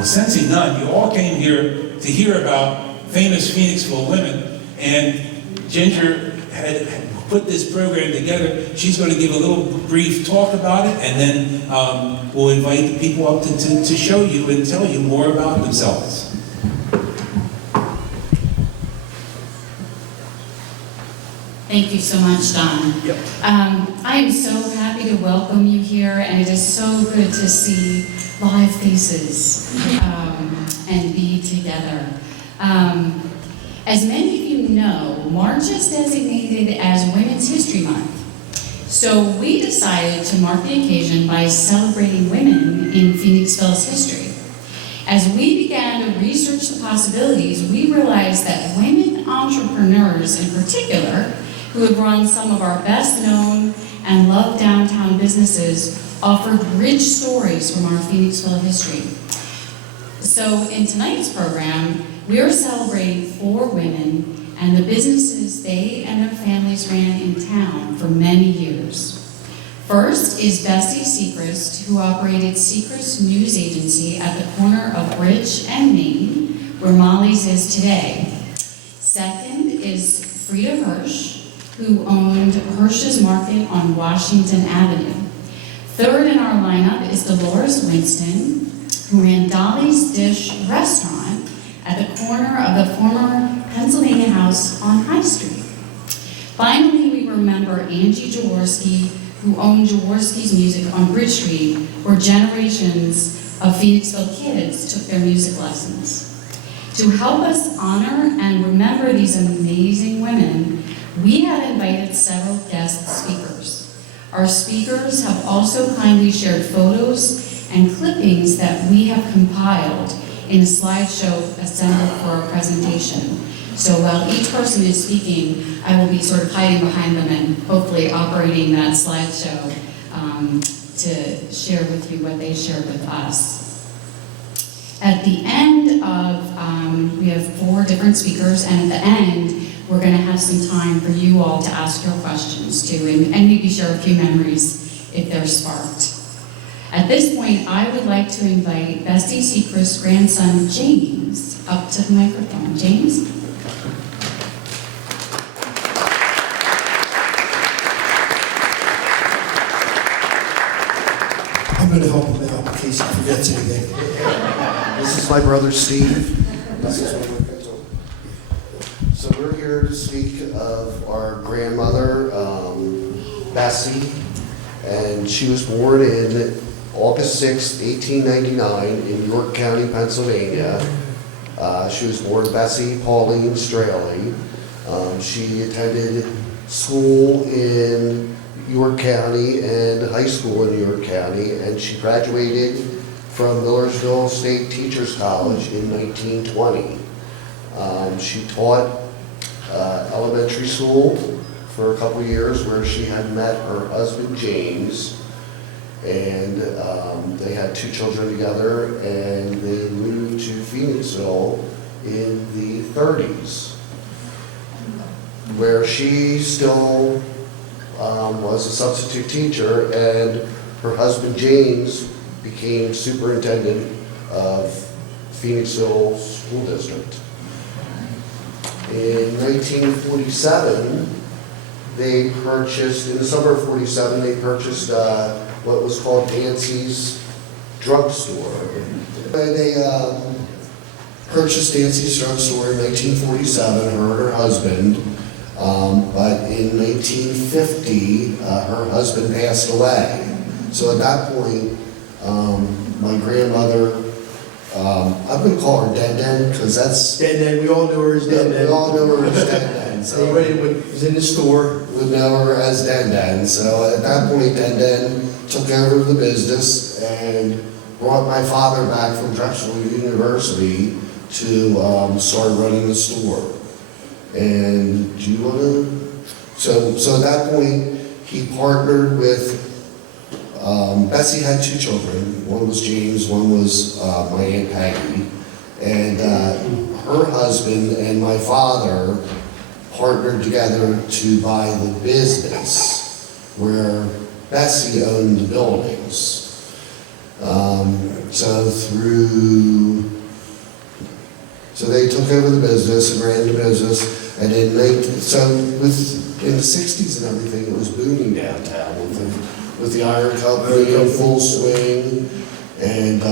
Well, sensing none, you all came here to hear about famous Phoenixville women, and Ginger had put this program together. She's going to give a little brief talk about it, and then we'll invite the people up to show you and tell you more about themselves. Thank you so much, Don. Yep. I am so happy to welcome you here, and it is so good to see live faces and be together. As many of you know, March is designated as Women's History Month. So we decided to mark the occasion by celebrating women in Phoenixville's history. As we began to research the possibilities, we realized that women entrepreneurs in particular, who have run some of our best known and loved downtown businesses, offered rich stories from our Phoenixville history. So in tonight's program, we are celebrating 4 women and the businesses they and their families ran in town for many years. First is Bessie Sechrist, who operated Sechrist News Agency at the corner of Bridge and Main, where Molly's is today. Second is Frida Hirsch, who owned Hirsch's Market on Washington Avenue. Third in our lineup is Dolores Winston, who ran Dolly's Dish Restaurant at the corner of the former Pennsylvania House on High Street. Finally, we remember Angie Jaworski, who owned Jaworski's Music on Bridge Street, where generations of Phoenixville kids took their music lessons. To help us honor and remember these amazing women, we have invited several guest speakers. Our speakers have also kindly shared photos and clippings that we have compiled in a slideshow assembled for our presentation. So while each person is speaking, I will be sort of hiding behind them and hopefully operating that slideshow to share with you what they shared with us. At the end of, we have 4 different speakers, and at the end, we're going to have some time for you all to ask your questions too, and maybe share a few memories if they're sparked. At this point, I would like to invite Bessie Sechrist's grandson, James, up to the microphone. James? I'm going to help him out in case he forgets anything. This is my brother, Steve. This is my wife, Rachel. So we're here to speak of our grandmother, Bessie, and she was born in August 6, 1899 in York County, Pennsylvania. She was born Bessie Pauline Straley. She attended school in York County and high school in York County, and she graduated from Millersville State Teachers College in 1920. She taught elementary school for a couple years where she had met her husband James, and they had 2 children together, and they moved to Phoenixville in the 30s, where she still was a substitute teacher, and her husband James became superintendent of Phoenixville School District. In 1947, they purchased, in the summer of 47, they purchased what was called Dancy's Drugstore. They purchased Dancy's Drugstore in 1947, her and her husband, but in 1950, her husband passed away. So at that point, my grandmother, I'm going to call her Den, because that's... Den, we all know her as Den. We all know her as Den. So anybody who was in the store would know her as Den. So at that point, Den took over the business and brought my father back from Drexel University to start running the store. And do you want to? So at that point, he partnered with. Bessie had 2 children. One was James, one was my Aunt Peggy. And her husband and my father partnered together to buy the business where Bessie owned the buildings. So they took over the business and ran the business, and in in the 60s and everything, it was booming downtown with the Iron Company in full swing, and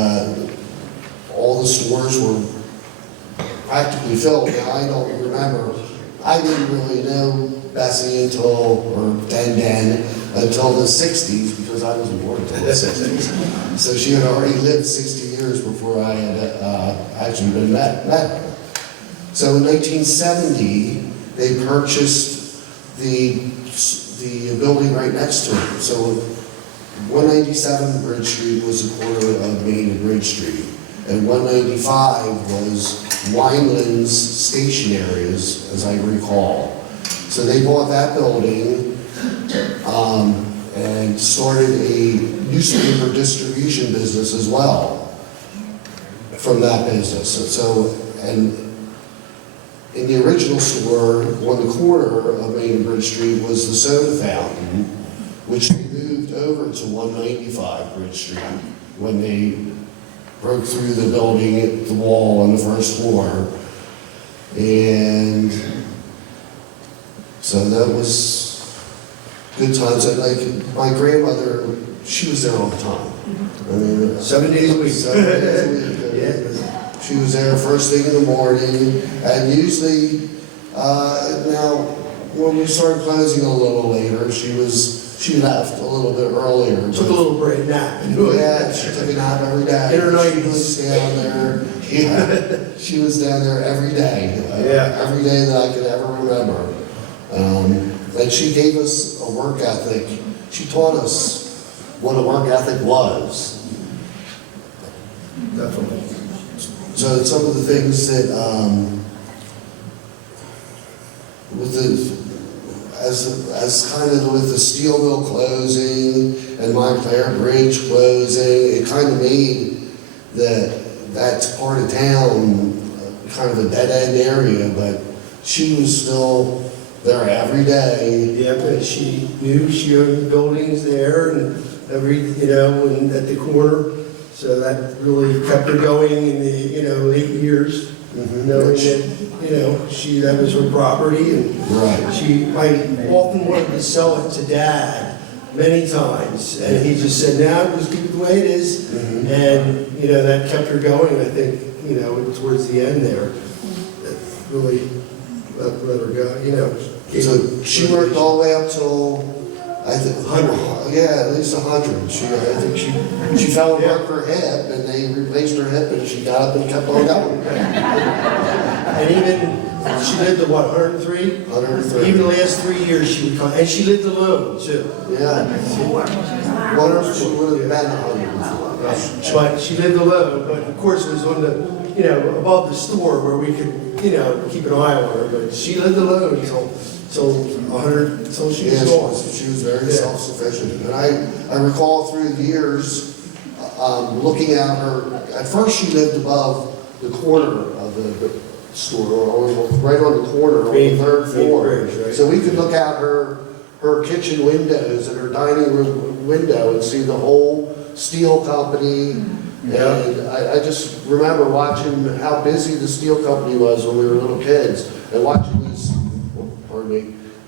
all the stores were practically filled. Now, I don't remember, I didn't really know Bessie until the 60s, because I wasn't born until the 60s. So she had already lived 60 years before I had actually been met her. So in 1970, they purchased the building right next to it. So 197 Bridge Street was the corner of Main and Bridge Street, and 195 was Wineland's stationery, as I recall. So they bought that building and started a newspaper distribution business as well from that business. And in the original store, on the corner of Main and Bridge Street, was the soda fountain, which they moved over to 195 Bridge Street when they broke through the building at the wall on the first floor. And so that was good times. And like my grandmother, she was there all the time. I mean, 7 days a week. 7 days a week. Yeah. She was there first thing in the morning, and usually, now, when we started closing a little later, she left a little bit earlier. Took a little break nap. Yeah, she took a nap every day. In her 90s. She was down there, yeah, she was down there every day. Every day that I could ever remember. And she gave us a work ethic. She taught us what a work ethic was. Definitely. So some of the things that, as kind of with the steel mill closing and Montclair Bridge closing, it kind of made that part of town kind of a dead end area, but she was still there every day. Yeah, but she knew she owned buildings there and and at the corner. So that really kept her going in the, late years, knowing that, that was her property. And Right. I often wanted to sell it to Dad many times. And he just said, no, just keep it the way it is. And, that kept her going, I think, towards the end there. That really let her go, So she worked all the way up till, I think, 100. Yeah, at least 100. I think she fell and broke her hip, and they replaced her hip, and she got up and kept on going. And even, she lived to what, 103? 103. Even the last 3 years she would come, and she lived alone too. Yeah. Wonder if she would have been 100. But she lived alone, but of course it was on the, above the store where we could, keep an eye on her. But she lived alone till 100, until she was gone. She was very self-sufficient. And I recall through the years, looking at her, at first she lived above the corner of the store, or right on the corner, on the third floor. Bridge, right? So we could look out her kitchen windows and her dining room window and see the whole steel company. Yeah. And I just remember watching how busy the steel company was when we were little kids, and watching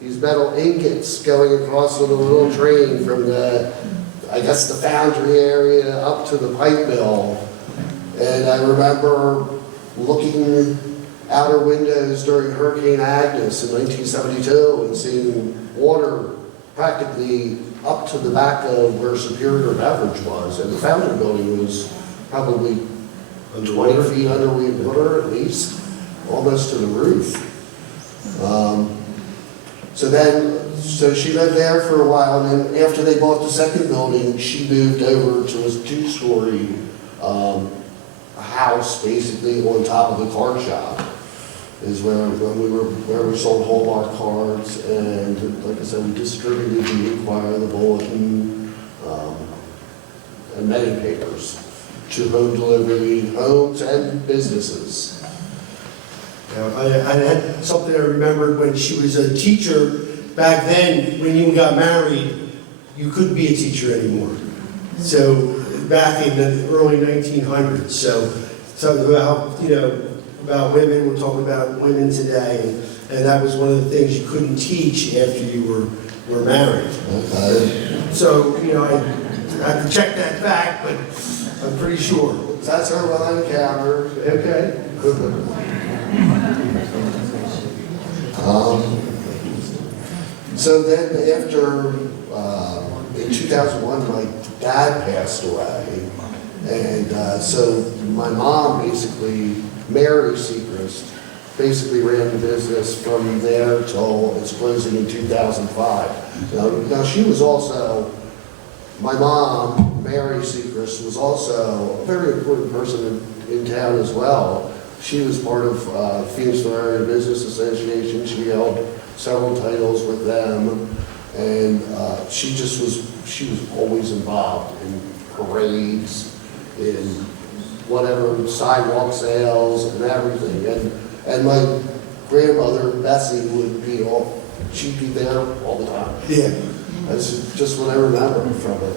these metal ingots going across with a little train from the foundry area up to the pipe mill. And I remember looking out her windows during Hurricane Agnes in 1972 and seeing water practically up to the back of where Superior Beverage was. And the foundry building was probably 20 feet under water at least, almost to the roof. So she lived there for a while, and then after they bought the second building, she moved over to a 2-story house, basically on top of the car shop, is where we sold Hallmark cards, and like I said, we distributed the Inquirer, the Bulletin, and many papers to home delivery, homes and businesses. I had something I remembered when she was a teacher. Back then, when you got married, you couldn't be a teacher anymore. So back in the early 1900s. So talking about, about women, we're talking about women today, and that was one of the things you couldn't teach after you were married. So, I have to check that back, but I'm pretty sure. That's her what I encountered. Okay. So then after, in 2001, my dad passed away. And so my mom basically, Mary Seacrest, basically ran the business from there till its closing in 2005. Now she was also, my mom, Mary Seacrest, was also a very important person in town as well. She was part of Phoenixville Area Business Association. She held several titles with them, and she was always involved in parades, in whatever sidewalk sales and everything. And my grandmother Bessie she'd be there all the time. Yeah. That's just what I remember from it.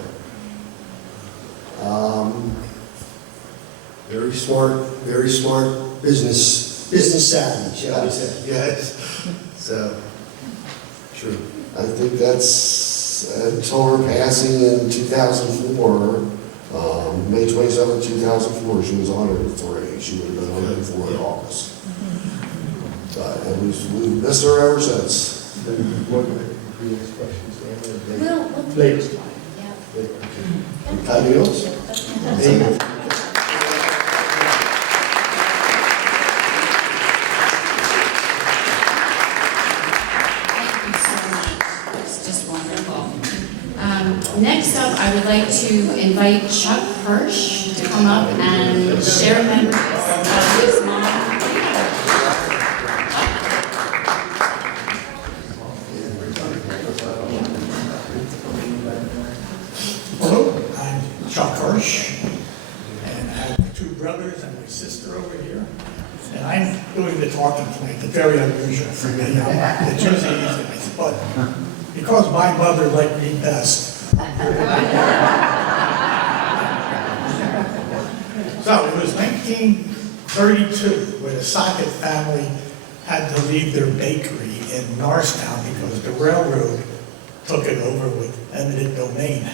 Very smart business savvy, shall we say. Yes. So, true. I think that's until her passing in 2004, May 27, 2004, she was 103. She would have been 104 in August. And we've missed her ever since. What were the previous questions? We'll Later. Yeah. Adios. Amen. Thank you so much. It's just wonderful. Next up, I would like to invite Chuck Hirsch to come up and share memories of his mom. Hello, I'm Chuck Hirsch, and I have two brothers and my sister over here. And I'm doing the talking tonight, it's very unusual for me. It's usually easy, but because my mother liked me best. So it was 1932 where the Socket family had to leave their bakery in Norristown because the railroad took it over with eminent domain.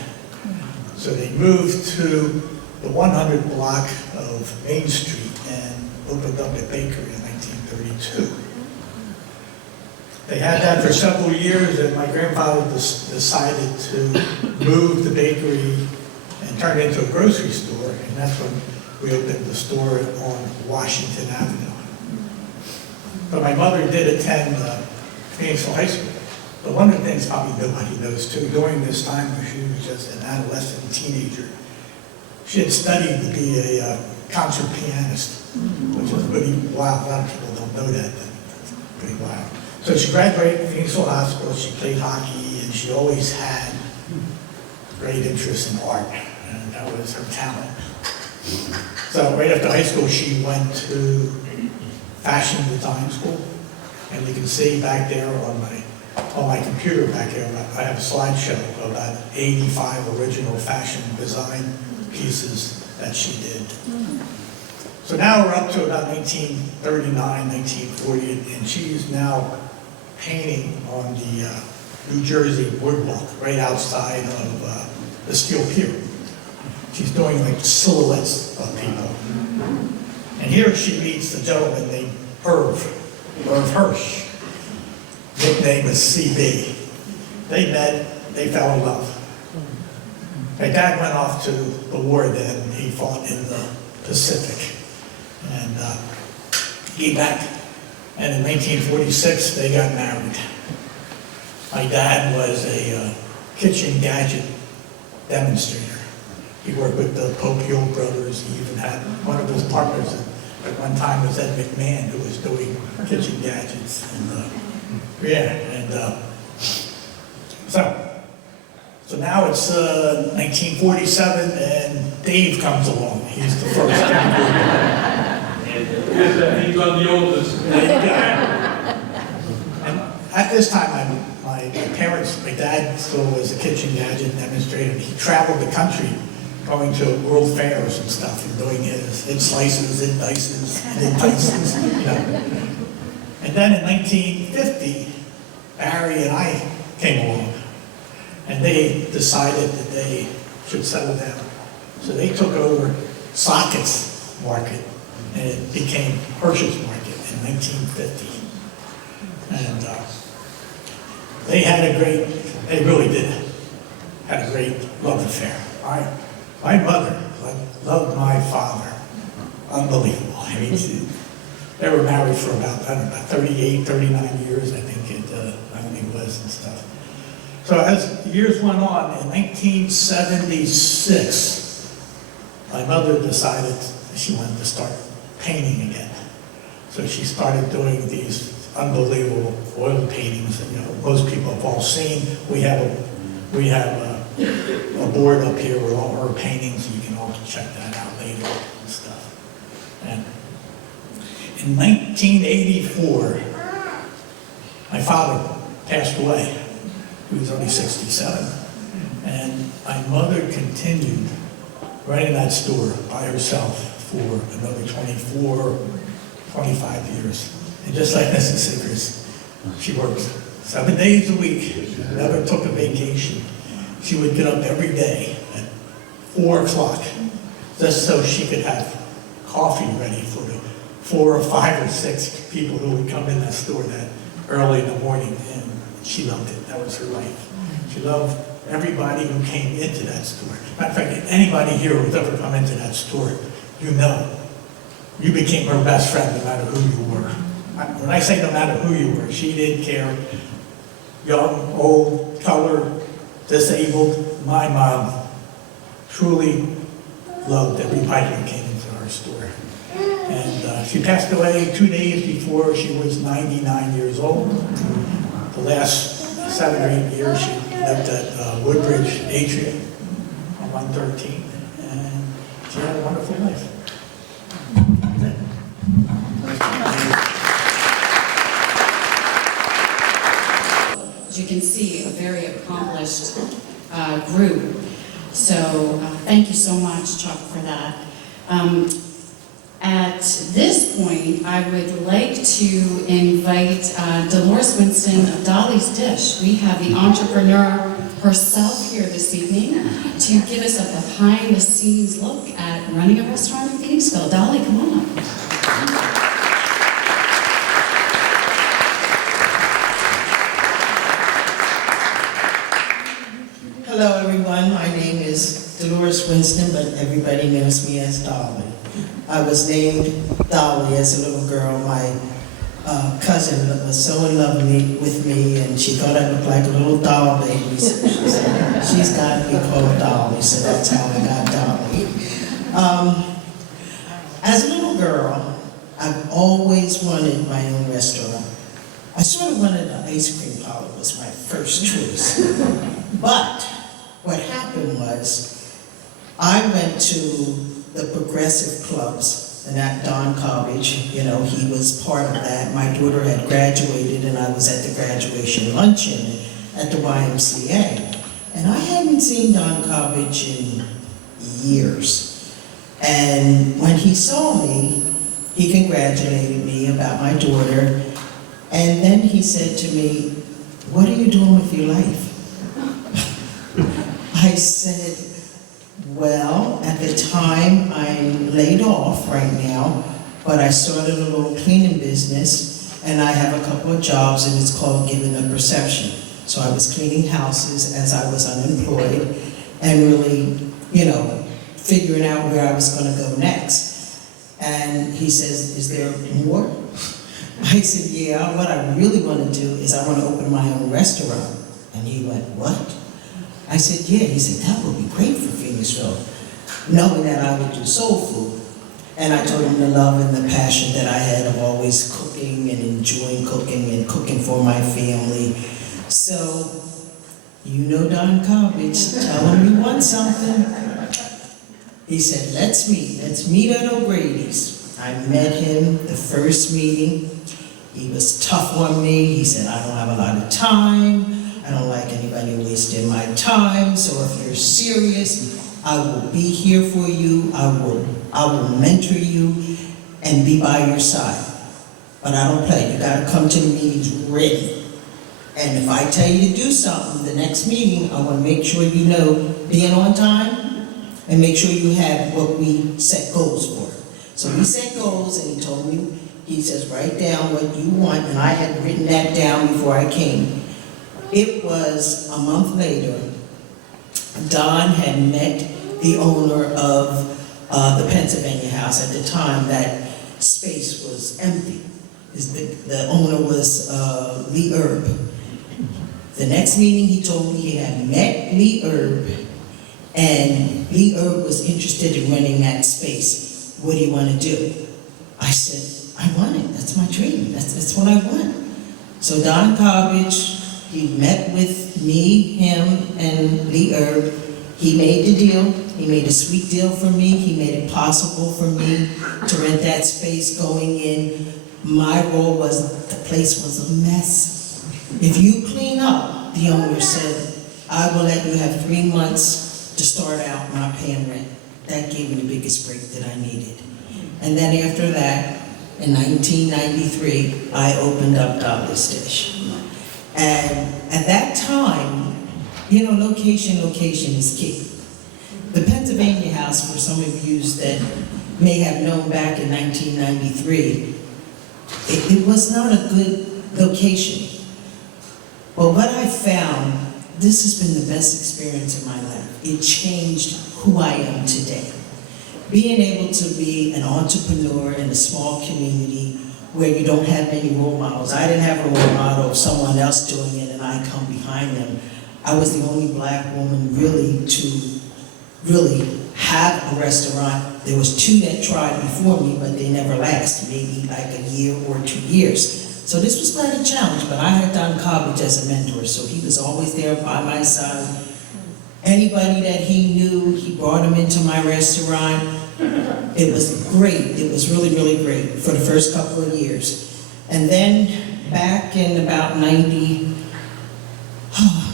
So they moved to the 100 block of Main Street and opened up a bakery in 1932. They had that for several years, and my grandfather decided to move the bakery and turn it into a grocery store, and that's when we opened the store on Washington Avenue. But my mother did attend Phoenixville High School. But one of the things probably nobody knows too, during this time when she was just an adolescent teenager, she had studied to be a concert pianist, which is pretty wild. A lot of people don't know that, but it's pretty wild. So she graduated from Phoenixville High School, she played hockey, and she always had great interest in art, and that was her talent. So right after high school, she went to fashion design school, and you can see back there on my computer back here, I have a slideshow of about 85 original fashion design pieces that she did. So now we're up to about 1939, 1940, and she's now painting on the New Jersey boardwalk right outside of the Steel Pier. She's doing like silhouettes of people. And here she meets a gentleman named Irv Hirsch. Nickname is CB. They met, they fell in love. My dad went off to the war then. He fought in the Pacific. And he came back. And in 1946, they got married. My dad was a kitchen gadget demonstrator. He worked with the Popeil brothers. He even had one of his partners at one time was Ed McMahon, who was doing kitchen gadgets. And, so now it's 1947, and Dave comes along. He's the first guy. He's on the oldest. And at this time, my parents, my dad still was a kitchen gadget demonstrator. He traveled the country going to world fairs and stuff and doing his slices and dices and entices, you know. And then in 1950, Barry and I came along, and they decided that they should settle down. So they took over Sockett's Market, and it became Hirsch's Market in 1950. And they really did, had a great love affair. My mother loved my father, unbelievable. I mean, they were married for about, I don't know, about 38, 39 years, I think it was and stuff. So as years went on, in 1976, my mother decided she wanted to start painting again. So she started doing these unbelievable oil paintings that, you know, most people have all seen. We have a board up here with all her paintings. You can all check that out later and stuff. And in 1984, my father passed away. He was only 67. And my mother continued running that store by herself for another 24, 25 years. And just like Mrs. Sickers, she worked 7 days a week, never took a vacation. She would get up every day at 4 o'clock just so she could have coffee ready for the 4 or 5 or 6 people who would come in that store that early in the morning, and she loved it. That was her life. She loved everybody who came into that store. Matter of fact, anybody here who's ever come into that store, you know, you became her best friend no matter who you were. When I say no matter who you were, she didn't care. Young, old, color, disabled. My mom truly loved everybody who came into our store. And she passed away 2 days before she was 99 years old. The last 7 or 8 years she lived at Woodbridge Atrium on 113, and she had a wonderful life. As you can see, a very accomplished group. So thank you so much, Chuck, for that. At this point, I would like to invite Dolores Winston of Dolly's Dish. We have the entrepreneur herself here this evening to give us a behind-the-scenes look at running a restaurant in Phoenixville. Dolly, come on up. Hello, everyone. My name is Dolores Winston, but everybody knows me as Dolly. I was named Dolly as a little girl. My cousin was so in love with me, and she thought I looked like a little doll baby. So she said, she's got to be called Dolly, so that's how I got Dolly. As a little girl, I've always wanted my own restaurant. I sort of wanted an ice cream parlor was my first choice. But what happened was, I went to the progressive clubs, and at Don College, you know, he was part of that. My daughter had graduated, and I was at the graduation luncheon at the YMCA. And I hadn't seen Don College in years. And when he saw me, he congratulated me about my daughter, and then he said to me, "What are you doing with your life?" I said, well, at the time, I'm laid off right now, but I started a little cleaning business, and I have a couple of jobs, and it's called Giving Up Reception. So I was cleaning houses as I was unemployed, and really, you know, figuring out where I was going to go next. And he says, "Is there more?" I said, "Yeah, what I really want to do is I want to open my own restaurant." And he went, "What?" I said, "Yeah." He said, "That would be great for Phoenixville," knowing that I would do soul food. And I told him the love and the passion that I had of always cooking and enjoying cooking and cooking for my family. So, you know Don College, tell him you want something. He said, let's meet at O'Grady's. I met him the first meeting. He was tough on me. He said, "I don't have a lot of time. I don't like anybody wasting my time. So if you're serious, I will be here for you. I will mentor you and be by your side. But I don't play. You gotta come to the meetings ready. And if I tell you to do something, the next meeting, I wanna make sure you know being on time and make sure you have what we set goals for. So we set goals, and he told me, he says, write down what you want, and I had written that down before I came. It was a month later, Don had met the owner of the Pennsylvania house. At the time, that space was empty. The owner was Lee Erb. The next meeting, he told me he had met Lee Erb, and Lee Erb was interested in renting that space. What do you want to do? I said, I want it. That's my dream. That's what I want. So Don Cobbage, he met with me, him, and Lee Erb. He made the deal. He made a sweet deal for me. He made it possible for me to rent that space going in. My role was, the place was a mess. If you clean up, the owner said, I will let you have 3 months to start out not paying rent. That gave me the biggest break that I needed. And then after that, in 1993, I opened up Dollar's Dish. And at that time, you know, location is key. The Pennsylvania house, for some of you that may have known back in 1993, it was not a good location. But what I found, this has been the best experience of my life. It changed who I am today. Being able to be an entrepreneur in a small community where you don't have many role models. I didn't have a role model of someone else doing it and I come behind them. I was the only black woman really have a restaurant. There was 2 that tried before me, but they never lasted, maybe like a year or 2 years. So this was quite a challenge, but I had Don Cobbage as a mentor, so he was always there by my side. Anybody that he knew, he brought him into my restaurant. It was great. It was really, really great for the first couple of years. And then back in about 90,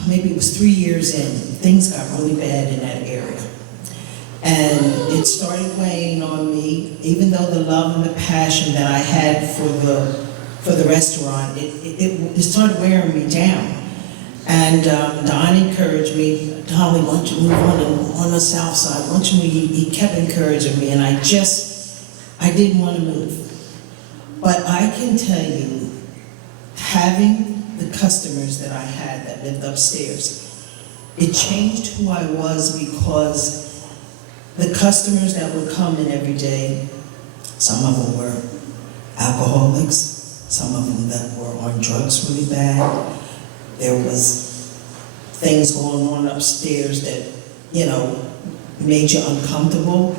maybe it was 3 years in, things got really bad in that area. And it started weighing on me, even though the love and the passion that I had for the restaurant, it started wearing me down. And Don encouraged me, Dolly, why don't you move on the south side? Why don't you move? He kept encouraging me, and I didn't want to move. But I can tell you, having the customers that I had that lived upstairs, it changed who I was, because the customers that would come in every day, some of them were alcoholics, some of them that were on drugs really bad. There was things going on upstairs that, you know, made you uncomfortable.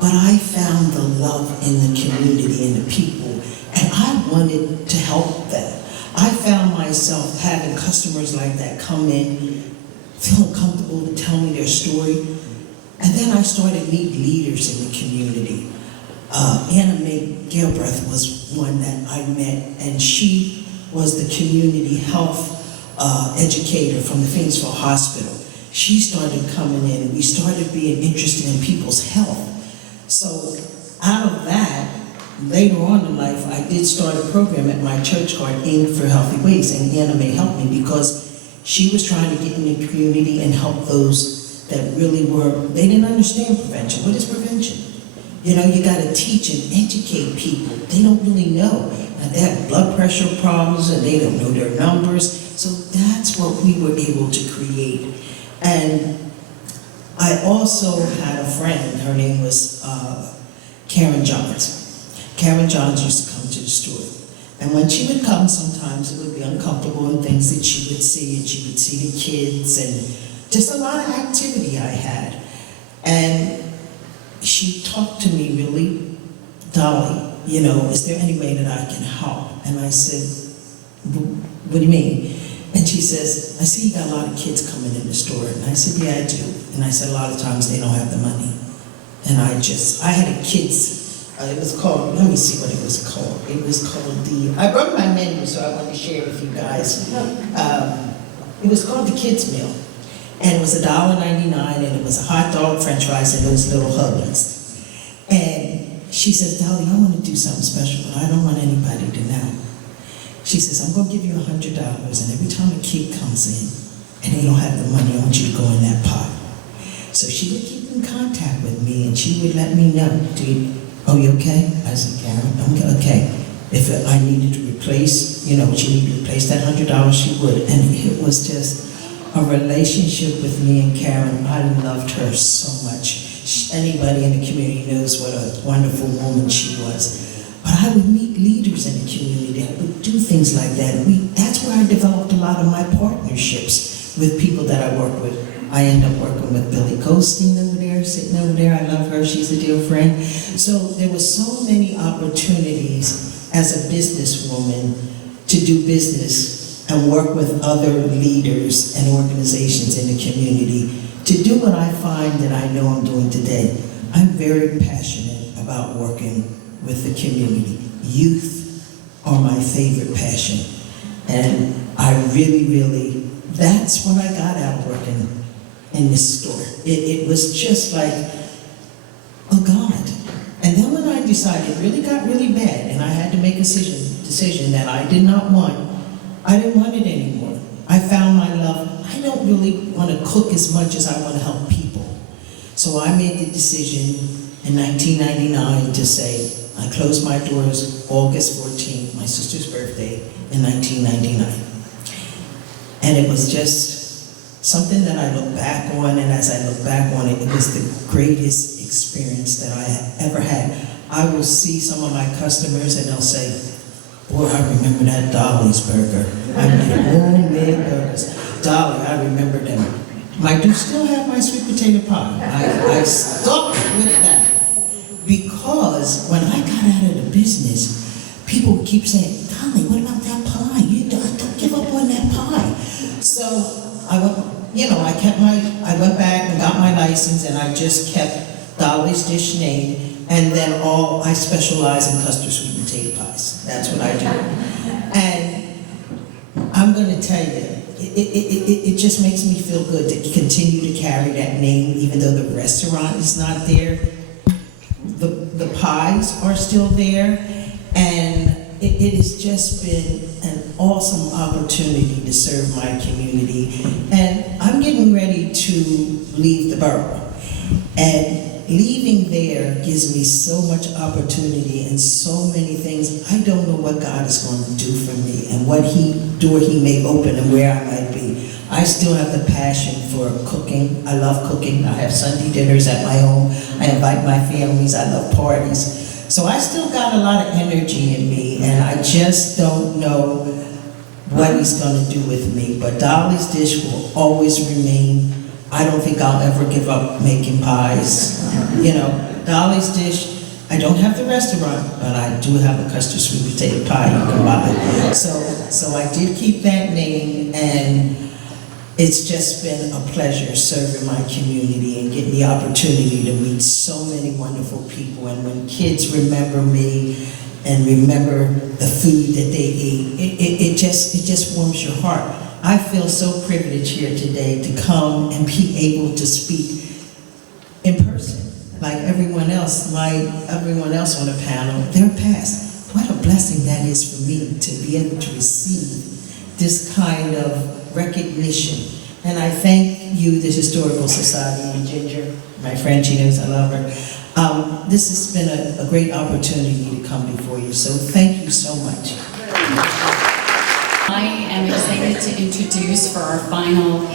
But I found the love in the community and the people, and I wanted to help them. I found myself having customers like that come in, feeling comfortable to tell me their story. And then I started meeting leaders in the community. Anna Mae Gilbreth was one that I met, and she was the community health educator from the Phoenixville Hospital. She started coming in, and we started being interested in people's health. So out of that, later on in life, I did start a program at my church called Aim for Healthy Ways, and Anna Mae helped me because she was trying to get in the community and help those that really they didn't understand prevention. What is prevention? You know, you gotta teach and educate people. They don't really know. And they have blood pressure problems and they don't know their numbers. So that's what we were able to create. And I also had a friend, her name was Karen Johns. Karen Johns used to come to the store. And when she would come, sometimes it would be uncomfortable and things that she would see, and she would see the kids and just a lot of activity I had. And she talked to me really, Dolly, you know, is there any way that I can help? And I said, what do you mean? And she says, I see you got a lot of kids coming in the store. And I said, yeah, I do. And I said, a lot of times they don't have the money. And I had a kids, it was called, let me see what it was called. It was called I brought my menu, so I want to share it with you guys. It was called the kids meal. And it was $1.99, and it was a hot dog, french fries, and those little Huggies. And she says, Dolly, I want to do something special, but I don't want anybody to know. She says, I'm going to give you $100, and every time a kid comes in and they don't have the money, I want you to go in that pot. So she would keep in contact with me, and she would let me know, oh, you okay? I said, Karen, I'm okay. If I needed to replace, she needed to replace that $100, she would. And it was just a relationship with me and Karen. I loved her so much. Anybody in the community knows what a wonderful woman she was. But I would meet leaders in the community that would do things like that. That's where I developed a lot of my partnerships with people that I work with. I end up working with Billy Goldstein over there, sitting over there. I love her, she's a dear friend. So there were so many opportunities as a businesswoman to do business and work with other leaders and organizations in the community to do what I find that I know I'm doing today. I'm very passionate about working with the community. Youth are my favorite passion. And I really, that's what I got out of working in this store. It was just like, oh God. And then when I decided it really got really bad and I had to make a decision that I didn't want it anymore. I found my love. I don't really want to cook as much as I want to help people. So I made the decision in 1999 to say, I closed my doors August 14th, my sister's birthday, in 1999. And it was just something that I look back on, and as I look back on it, it was the greatest experience that I ever had. I will see some of my customers and they'll say, boy, I remember that Dolly's burger. I made homemade burgers. Dolly, I remember them. I do still have my sweet potato pie. I stuck with that. Because when I got out of the business, people would keep saying, Dolly, what about that pie? You don't give up on that pie. So I went back and got my license, and I just kept Dolly's Dish name, and then I specialize in custard sweet potato pies. That's what I do. And I'm going to tell you, it just makes me feel good to continue to carry that name, even though the restaurant is not there. The pies are still there, and it has just been an awesome opportunity to serve my community. And I'm getting ready to leave the borough. And leaving there gives me so much opportunity and so many things. I don't know what God is going to do for me and what door he may open and where I might be. I still have the passion for cooking. I love cooking. I have Sunday dinners at my home. I invite my families. I love parties. So I still got a lot of energy in me, and I just don't know what he's going to do with me. But Dolly's Dish will always remain. I don't think I'll ever give up making pies. Dolly's Dish, I don't have the restaurant, but I do have a custard sweet potato pie you can buy. So I did keep that name, and it's just been a pleasure serving my community and getting the opportunity to meet so many wonderful people. And when kids remember me and remember the food that they eat, it just warms your heart. I feel so privileged here today to come and be able to speak in person. Like everyone else on the panel, they're past. What a blessing that is for me to be able to receive this kind of recognition. And I thank you, the Historical Society, and Ginger, my friend, she knows I love her. This has been a great opportunity to come before you, so thank you so much. I am excited to introduce for our final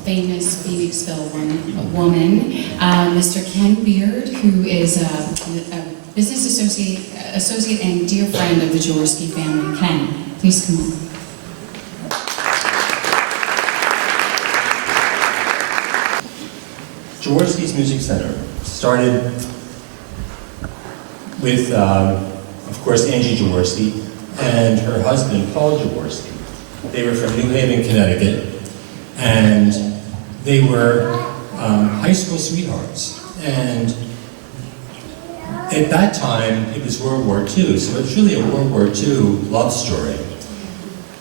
famous Phoenixville woman, Mr. Ken Beard, who is a business associate and dear friend of the Jaworski family. Ken, please come on. Jaworski's Music Center started with, of course, Angie Jaworski and her husband, Paul Jaworski. They were from New Haven, Connecticut, and they were high school sweethearts. And at that time, it was World War II, so it was really a World War II love story.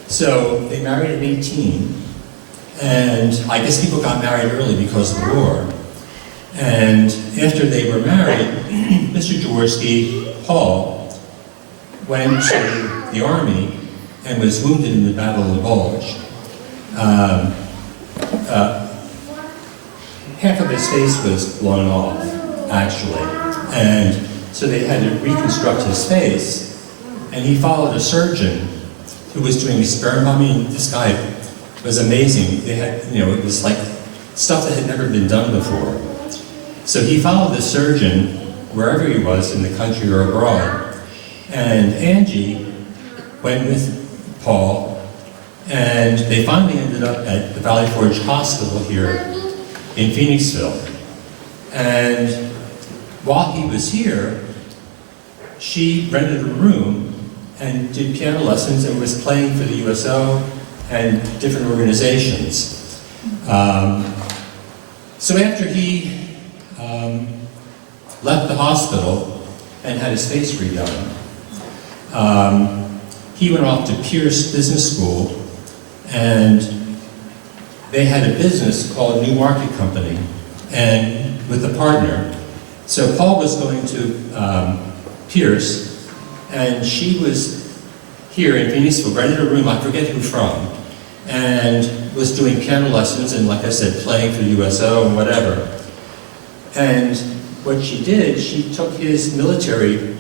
So they married at 18, And I guess people got married early because of the war. And after they were married, Mr. Jaworski, Paul, went to the army and was wounded in the Battle of the Bulge. Half of his face was blown off, actually. And so they had to reconstruct his face. And he followed a surgeon who was doing experiments. I mean, this guy was amazing. They had, it was like stuff that had never been done before. So he followed the surgeon wherever he was in the country or abroad. And Angie went with Paul, and they finally ended up at the Valley Forge Hospital here in Phoenixville. And while he was here, she rented a room and did piano lessons and was playing for the USO and different organizations. So after he left the hospital and had his face redone, he went off to Pierce Business School, and they had a business called New Market Company, and with a partner. So Paul was going to Pierce, and she was here in Phoenixville, rented a room, I forget who from, and was doing piano lessons and, like I said, playing for the USO and whatever. And what she did, she took his military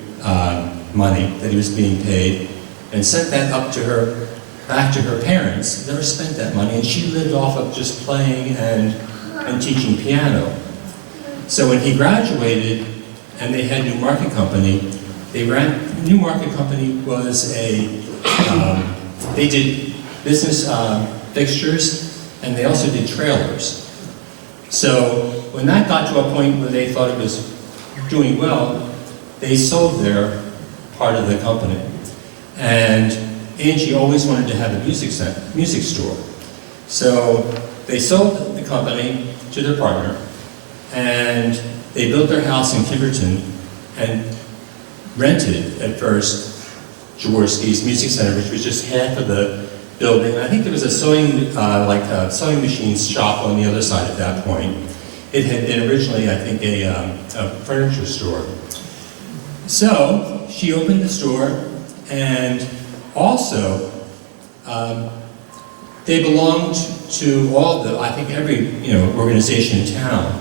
money that he was being paid and sent that up to her, back to her parents. Never spent that money, and she lived off of just playing and teaching piano. So when he graduated and they had New Market Company, New Market Company was they did business fixtures, and they also did trailers. So when that got to a point where they thought it was doing well, they sold their part of the company. And Angie always wanted to have a music store. So they sold the company to their partner, and they built their house in Kimberton and rented, at first, Jaworski's Music Center, which was just half of the building. I think there was a sewing machine shop on the other side at that point. It had been originally, I think, a furniture store. So she opened the store, and also they belonged to all I think every organization in town.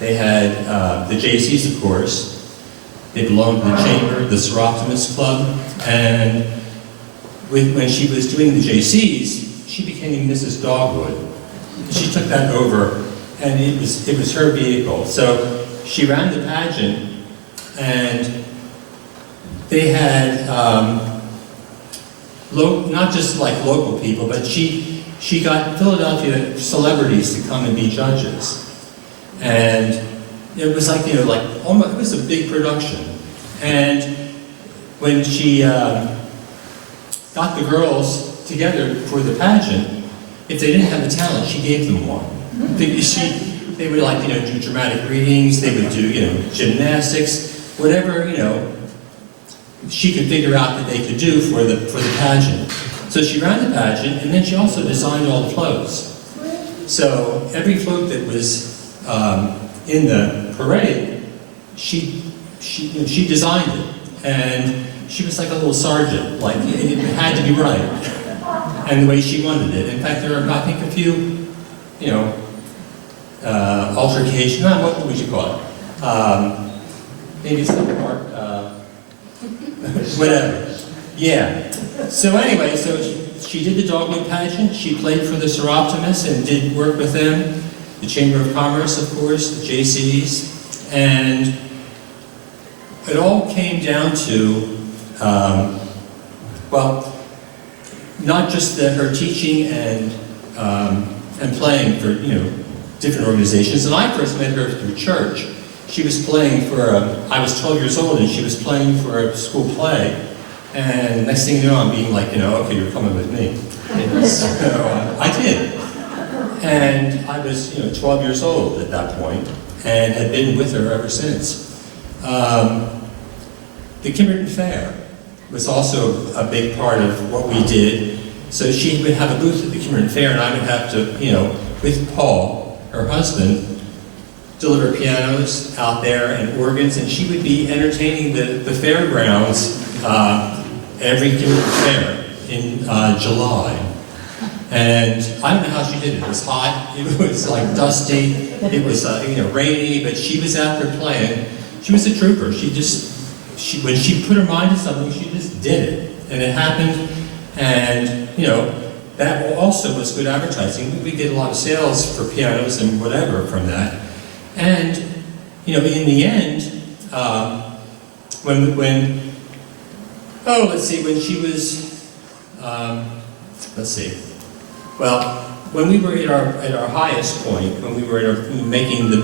They had the JCs, of course. They belonged to the Chamber, the Seroptimus Club, and when she was doing the JCs, she became Mrs. Dogwood. She took that over, and it was her vehicle. So she ran the pageant, and they had not just like local people, but she got Philadelphia celebrities to come and be judges, and it was like almost, it was a big production. And when she got the girls together for the pageant, if they didn't have the talent, she gave them one. They would do dramatic readings, they would do gymnastics, whatever she could figure out that they could do for the pageant. So she ran the pageant, and then she also designed all the floats. So every float that was in the parade, she designed it, and she was like a little sergeant. Like it had to be right, and the way she wanted it. In fact, there are I think a few, altercation. What would you call it? Maybe it's like art. Whatever. Yeah. So anyway, so she did the Dogwood pageant. She played for the Seroptimus and did work with them. The Chamber of Commerce, of course, the JCs, and it all came down to, not just her teaching and playing for different organizations. And I first met her through church. She was playing for I was 12 years old, and she was playing for a school play. And next thing you know, I'm being like, okay, you're coming with me. So I did. And I was, 12 years old at that point, and had been with her ever since. The Kimberton Fair was also a big part of what we did. So she would have a booth at the Current Fair, and I would have to, with Paul, her husband, deliver pianos out there and organs, and she would be entertaining the fairgrounds every Current Fair in July. And I don't know how she did it. It was hot, it was like dusty, it was rainy, but she was out there playing. She was a trooper. When she put her mind to something, she just did it. And it happened, and that also was good advertising. We did a lot of sales for pianos and whatever from that. And in the end, when she was, well, when we were at our highest point, when we were making the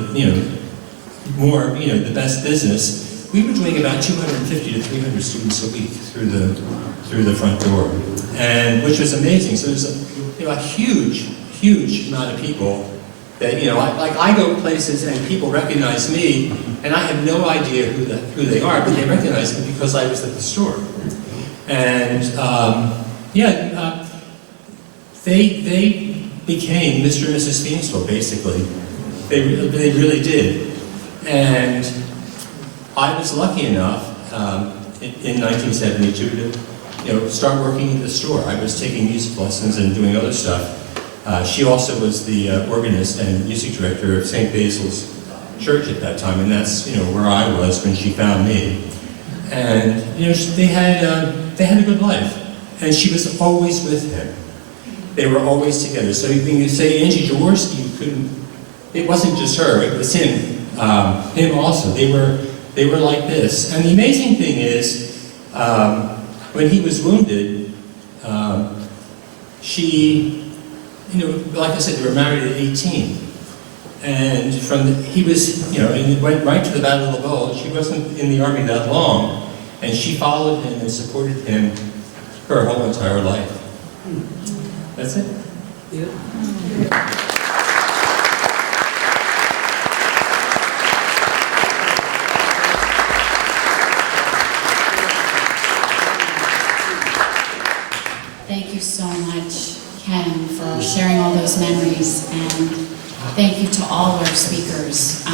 the best business, we were doing about 250 to 300 students a week through the front door, and which was amazing. So there's a huge amount of people that I go places and people recognize me, and I have no idea who they are, but they recognize me because I was at the store, and they became Mr. and Mrs. Phoenixville, basically. They really did. And I was lucky enough in 1972 to start working at the store. I was taking music lessons and doing other stuff. She also was the organist and music director of St. Basil's Church at that time, and that's where I was when she found me. And they had a good life, and she was always with him. They were always together. So when you say Angie Jaworski, it wasn't just her, it was him. Him also. They were like this. And the amazing thing is, when he was wounded, she, like I said, they were married at 18. And he went right to the Battle of the Bulge. She wasn't in the army that long, and she followed him and supported him her whole entire life. That's it. Yeah. Thank you so much, Ken, for sharing all those memories, and thank you to all our speakers.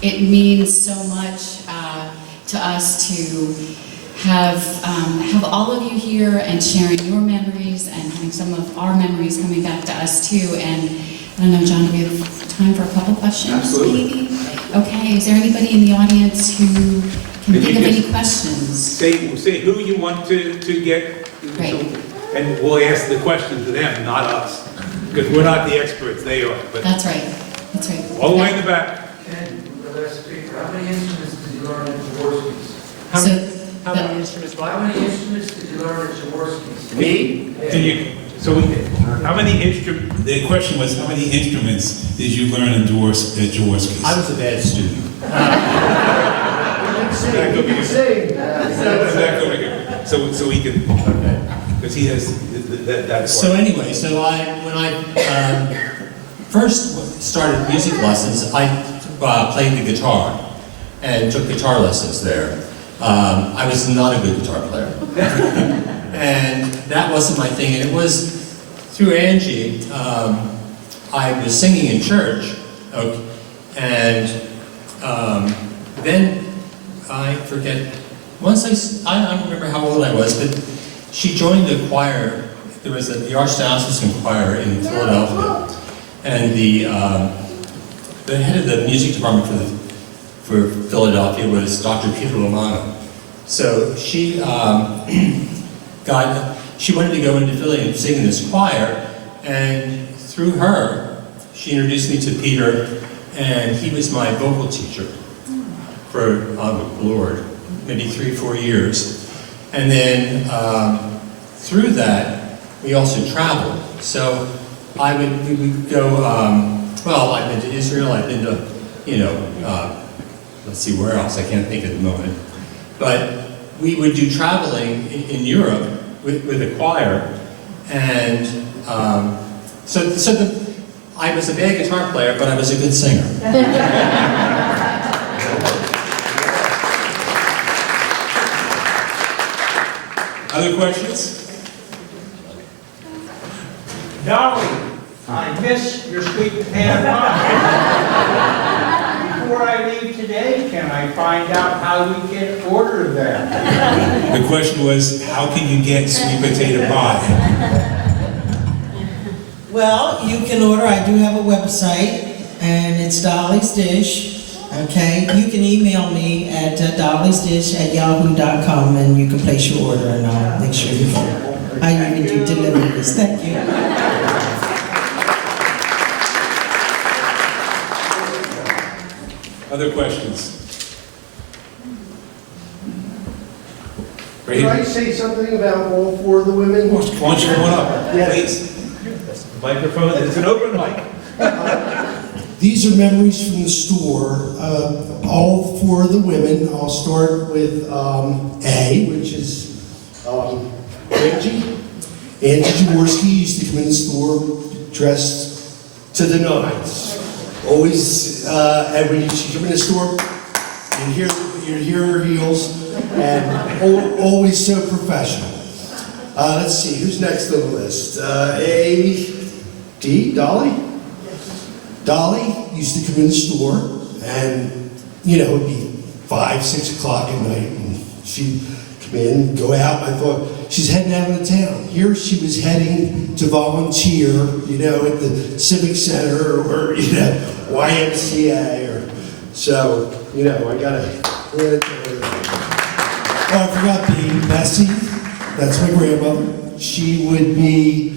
It means so much to us to have all of you here and sharing your memories and having some of our memories coming back to us too. And I don't know, John, do we have time for a couple questions? Absolutely. Maybe? Okay, is there anybody in the audience who can think of any questions? Say who you want to get, Great. and we'll ask the question to them, not us, because we're not the experts, they are. But That's right. That's right. all the way in the back. Ken, the last speaker, how many instruments did you learn at Jaworski's? How many instruments? How many instruments did you learn at Jaworski's? Me? How many instruments? The question was, how many instruments did you learn at Jaworski's? I was a bad student. Back over here. Back over here. So we can, because he has that part. So anyway, when I first started music lessons, I played the guitar and took guitar lessons there. I was not a good guitar player. And that wasn't my thing. And it was through Angie, I was singing in church, and then I forget, I don't remember how old I was, but she joined a choir. There was the Archdiocesan choir in Philadelphia, and the head of the music department for Philadelphia was Dr. Peter Romano. So she she wanted to go into Philly and sing in this choir, and through her, she introduced me to Peter, and he was my vocal teacher for, Lord, maybe 3 or 4 years. And then through that, we also traveled. So we would go, I've been to Israel, I've been to, let's see where else, I can't think at the moment. But we would do traveling in Europe with a choir, and I was a bad guitar player, but I was a good singer. Other questions? Dolly, I miss your sweet potato pie. Before I leave today, can I find out how we can order that? The question was, how can you get sweet potato pie? Well, you can order, I do have a website, and it's Dolly's Dish, okay? You can email me at dollysdish@yahoo.com, and you can place your order, and I'll make sure you get it. I even do deliveries, thank you. Other questions? Right Can I here. say something about all four of the women? Why don't you come on up, Yes. please? Microphone, it's an open mic. These are memories from the store. All four of the women. I'll start with A, which is Angie. Angie Jaworski used to come in the store dressed to the nines. Always, and when she come in the store, you'd hear her heels, and always so professional. Let's see, who's next on the list? Dolly? Dolly used to come in the store, and, it'd be 5, 6 o'clock at night, and she'd come in, go out, and I thought, she's heading out of town. Here she was heading to volunteer, at the Civic Center, or, YMCA, or, so, I gotta hand it to her. Oh, I forgot Bessie, that's my grandmother. She would be,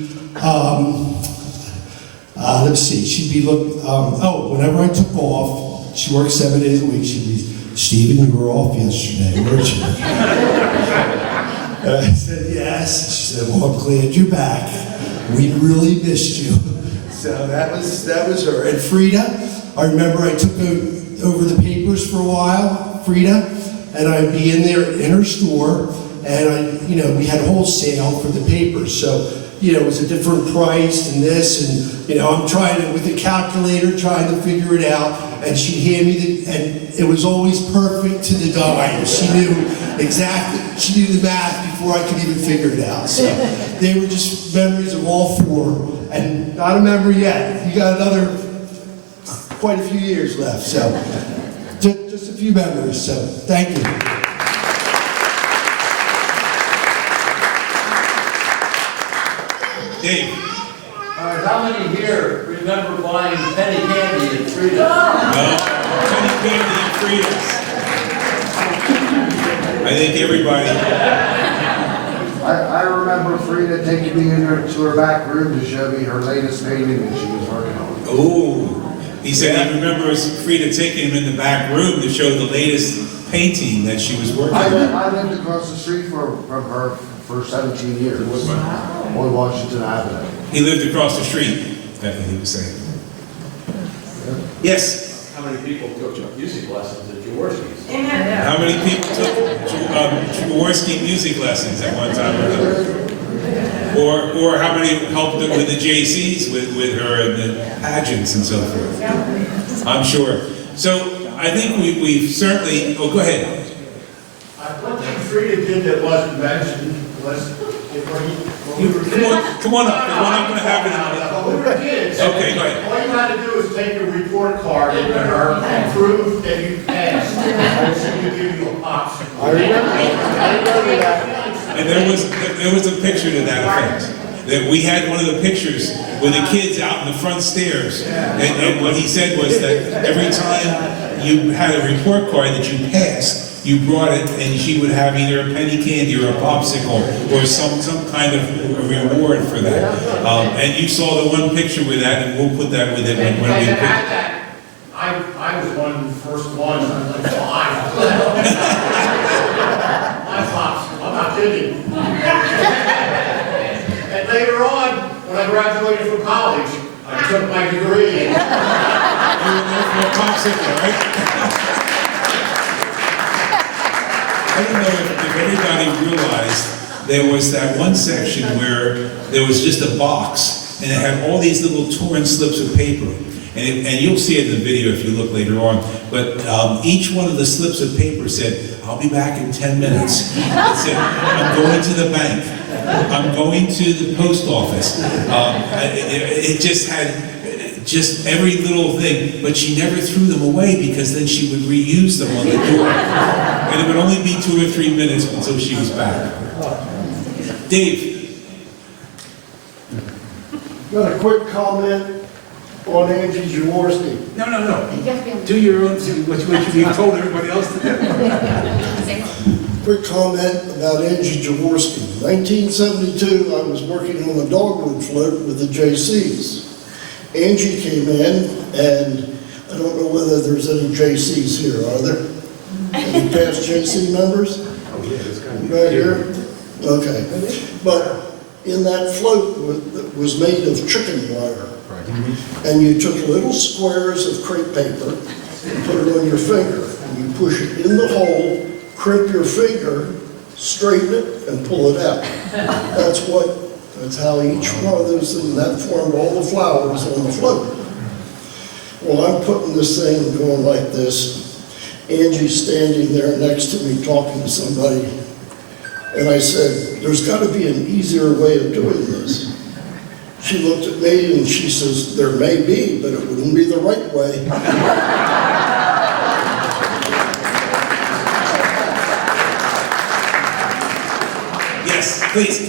let's see, she'd be whenever I took off, she worked 7 days a week, she'd be, Stephen, you were off yesterday, weren't you? And I said, yes. She said, well, I'm glad you're back. We really missed you. So that was her. And Frida, I remember I took over the papers for a while, Frida, and I'd be in there in her store, and we had wholesale for the papers. So, it was a different price and this, and, I'm trying to, with the calculator, trying to figure it out, and she'd hand me and it was always perfect to the dime. She knew exactly, she knew the math before I could even figure it out. So they were just memories of all four, and not a memory yet. You got quite a few years left, so just a few memories, so thank you. Dave? How many here remember buying penny candy at Frida's? No, penny candy and Frida's. I think everybody. I remember Frida taking me to her back room to show me her latest painting that she was working on. Oh, he said he remembers Frida taking him in the back room to show the latest painting that she was working on. I lived across the street from her for 17 years on Washington Avenue. He lived across the street, that's what he was saying. Yes? How many people took music lessons at Jaworski's? How many people took Jaworski music lessons at one time or another? Or how many helped with the JCs with her and the pageants and so forth? I'm sure. So I think we've certainly, go ahead. One thing Frida did that wasn't mentioned was when we were kids. Come on up, we're not going to have it. When we were kids. Okay, go ahead. All you had to do was take your report card into her and prove that you passed. And she would give you a popsicle. I remember that. And there was a picture to that effect. That we had one of the pictures with the kids out in the front stairs. And what he said was that every time you had a report card that you passed, you brought it and she would have either a penny candy or a popsicle or some kind of reward for that. And you saw the one picture with that, and we'll put that with it when we pick. I was one of the first ones. I was like, fine. My popsicle, I'm not kidding. And later on, when I graduated from college, I took my degree. You were there for a popsicle, right? I don't know if everybody realized there was that one section where there was just a box and it had all these little torn slips of paper. And you'll see it in the video if you look later on. But each one of the slips of paper said, I'll be back in 10 minutes. It said, I'm going to the bank. I'm going to the post office. It just had just every little thing, but she never threw them away because then she would reuse them on the door. And it would only be 2 or 3 minutes until she was back. Dave. Got a quick comment on Angie Jaworski. No. Do your own, what you told everybody else to do. Quick comment about Angie Jaworski. 1972, I was working on the dogwood float with the JCs. Angie came in, and I don't know whether there's any JCs here, are there? Any past JC members? Oh, yeah, it's kind of. Right here? Okay. But in that float that was made of chicken wire, and you took little squares of crepe paper, and put it on your finger, and you push it in the hole, crimp your finger, straighten it, and pull it out. That's how each one of those things, that formed all the flowers on the float. Well, I'm putting this thing and going like this. Angie's standing there next to me talking to somebody. And I said, there's got to be an easier way of doing this. She looked at me and she says, there may be, but it wouldn't be the right way. Yes, please.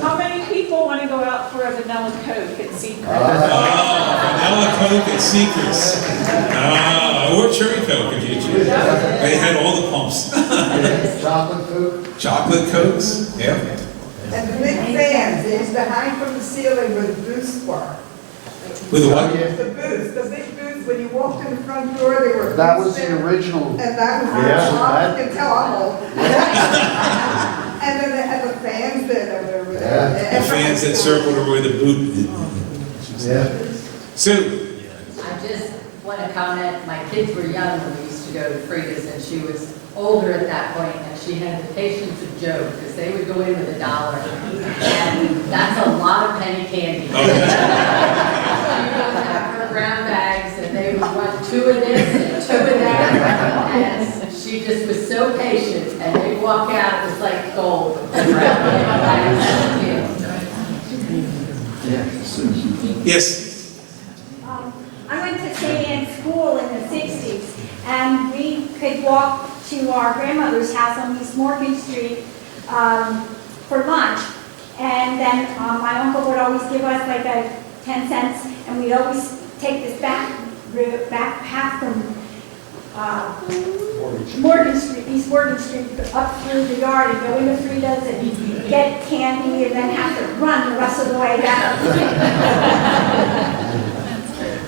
How many people want to go out for a vanilla Coke at Secret? Vanilla Coke and Secrets. Or Cherry Coke if you choose. They had all the pumps. Chocolate Coke? Chocolate Cokes, yeah. And the big fans, they used to hang from the ceiling with a boost bar. With the what? The big booths, when you walked in the front door, they were. That was booths the there. original. And that was, Yeah, you can tell I'm old. And then they had the fans there that were over there. The fans that circled around the booth. Yeah. Sue. I just want to comment, my kids were young when we used to go to Frida's, and she was older at that point, and she had the patience of Job, because they would go in with $1, and that's a lot of penny candy. She would have her brown bags, and they would want 2 of this and 2 of that, and she just was so patient, and they'd walk out, it was like gold. Yes. I went to St. Anne's School in the 60s, and we could walk to our grandmother's house on East Morgan Street for lunch. And then my uncle would always give us like 10 cents, and we'd always take this back path from Morgan Street, East Morgan Street, up through the yard and go into Frida's and get candy and then have to run the rest of the way down.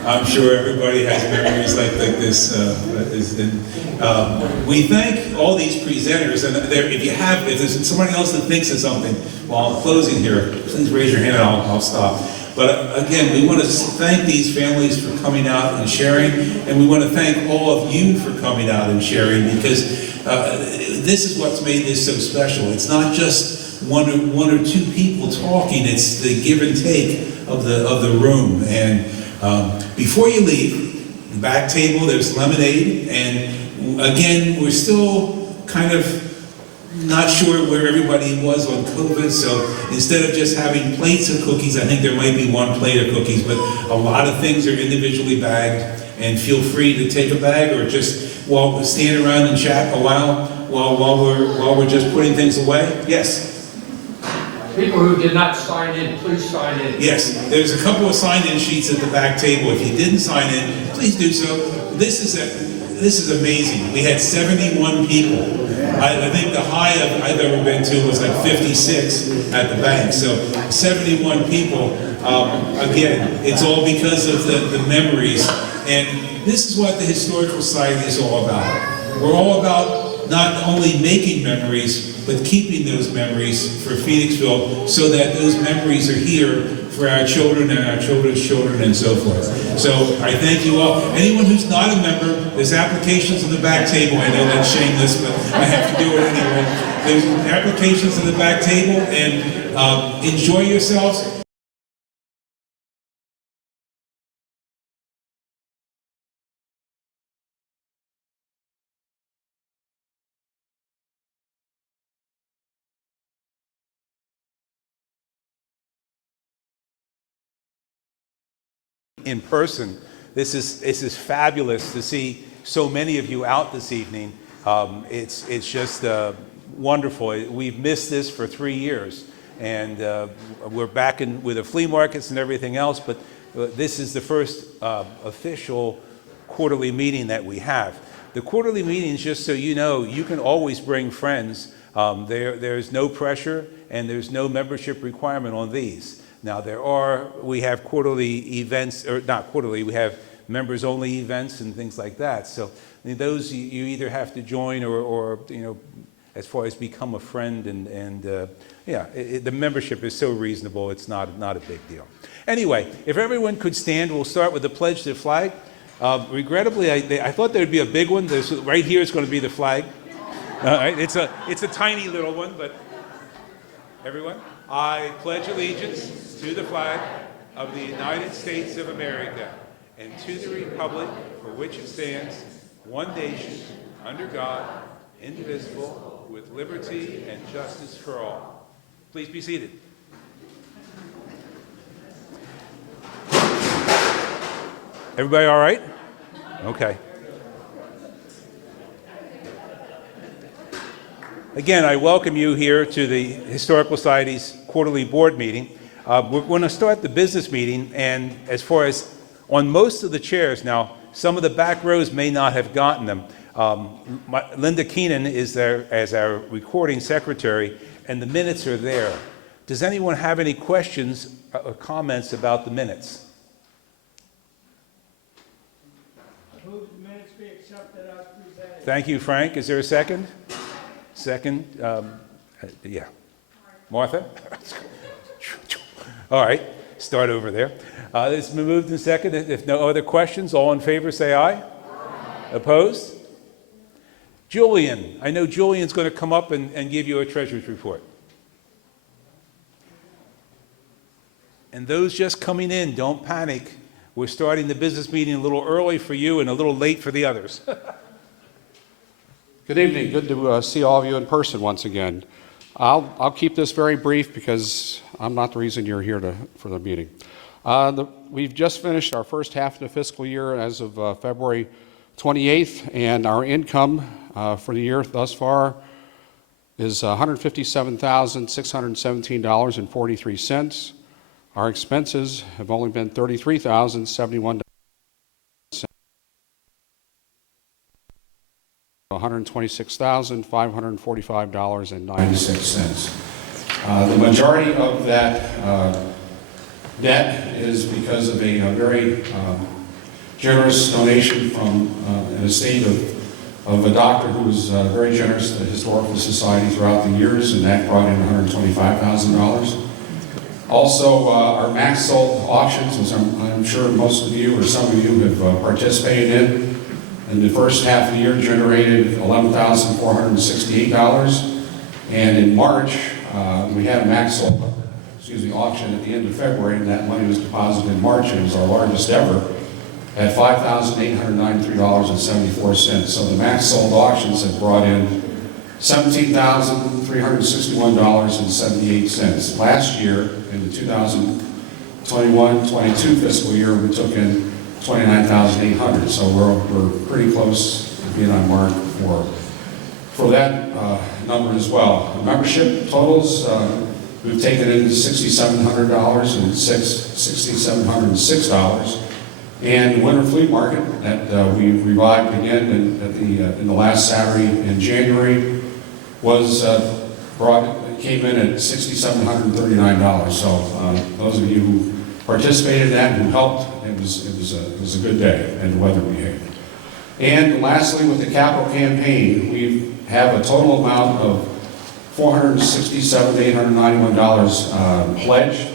I'm sure everybody has memories like this. We thank all these presenters, and if there's somebody else that thinks of something while I'm closing here, please raise your hand and I'll stop. But again, we want to thank these families for coming out and sharing, and we want to thank all of you for coming out and sharing, because this is what's made this so special. It's not just one or two people talking, it's the give and take of the room. And before you leave, the back table, there's lemonade, and again, we're still kind of not sure where everybody was on COVID, so instead of just having plates of cookies, I think there might be 1 plate of cookies, but a lot of things are individually bagged, and feel free to take a bag or just stand around and chat a while while we're just putting things away. Yes? People who did not sign in, please sign in. Yes, there's a couple of sign-in sheets at the back table. If you didn't sign in, please do so. This is amazing. We had 71 people. I think the high I've ever been to was like 56 at the bank. So 71 people. Again, it's all because of the memories. And this is what the Historical Society is all about. We're all about not only making memories, but keeping those memories for Phoenixville so that those memories are here for our children and our children's children and so forth. So I thank you all. Anyone who's not a member, there's applications on the back table. I know that's shameless, but I have to do it anyway. There's applications on the back table, and enjoy yourselves. in person. This is fabulous to see so many of you out this evening. It's just wonderful. We've missed this for 3 years, and we're back in with the flea markets and everything else, but this is the first official quarterly meeting that we have. The quarterly meetings, just so you know, you can always bring friends. There's no pressure and there's no membership requirement on these. Now we have quarterly events, or not quarterly, we have members only events and things like that. So those you either have to join or as far as become a friend, and the membership is so reasonable, it's not a big deal. Anyway, if everyone could stand, we'll start with the pledge to the flag. Regrettably, I thought there would be a big one. Right here is going to be the flag. Right? It's a tiny little one, but everyone, I pledge allegiance to the flag of the United States of America and to the republic for which it stands, one nation, under God, indivisible, with liberty and justice for all. Please be seated. Everybody all right? Okay. Again, I welcome you here to the Historical Society's quarterly board meeting. We're going to start the business meeting, and as far as on most of the chairs, now some of the back rows may not have gotten them. Linda Keenan is there as our recording secretary, and the minutes are there. Does anyone have any questions or comments about the minutes? Move the minutes be accepted as presented. Thank you, Frank. Is there a second? Second, yeah. Martha? All right, start over there. It's been moved and seconded. If no other questions, all in favor say aye. Aye. Opposed? Julian, I know Julian's going to come up and give you a treasurer's report. And those just coming in, don't panic. We're starting the business meeting a little early for you and a little late for the others. Good evening. Good to see all of you in person once again. I'll keep this very brief because I'm not the reason you're here for the meeting. We've just finished our first half of the fiscal year as of February 28th, and our income for the year thus far is $157,617.43. Our expenses have only been $33,071. $126,545.96. The majority of that debt is because of a very generous donation from an estate of a doctor who was very generous to the Historical Society throughout the years, and that brought in $125,000. Also, our max sold auctions, which I'm sure most of you or some of you have participated in the first half of the year, generated $11,468. And in March, we had a max sold auction at the end of February, and that money was deposited in March, and it was our largest ever at $5,893.74. So the max sold auctions have brought in $17,361.78. Last year, in the 2021-22 fiscal year, we took in $29,800. So we're pretty close to being on mark for that number as well. The membership totals, we've taken in $6,700 and $6,706. And the Winter Flea Market that we revived again in the last Saturday in January came in at $6,739. So those of you who participated in that and who helped, it was a good day, and the weather behaved. And lastly, with the capital campaign, we have a total amount of $467,891 pledged,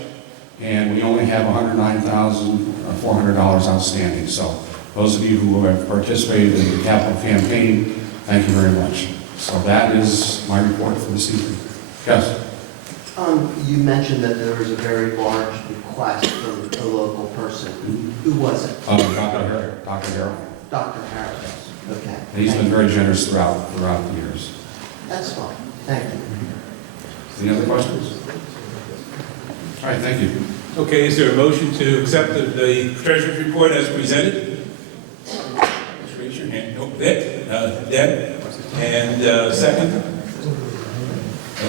and we only have $109,400 outstanding. So those of you who have participated in the capital campaign, thank you very much. So that is my report for this evening. Yes? You mentioned that there was a very large request from a local person. Who was it? Dr. Harrell. Dr. Harris. Okay. And he's been very generous throughout the years. That's fine. Thank you. Any other questions? All right, thank you. Okay, is there a motion to accept the treasurer's report as presented? Just raise your hand. No, Vic, Deb, and second?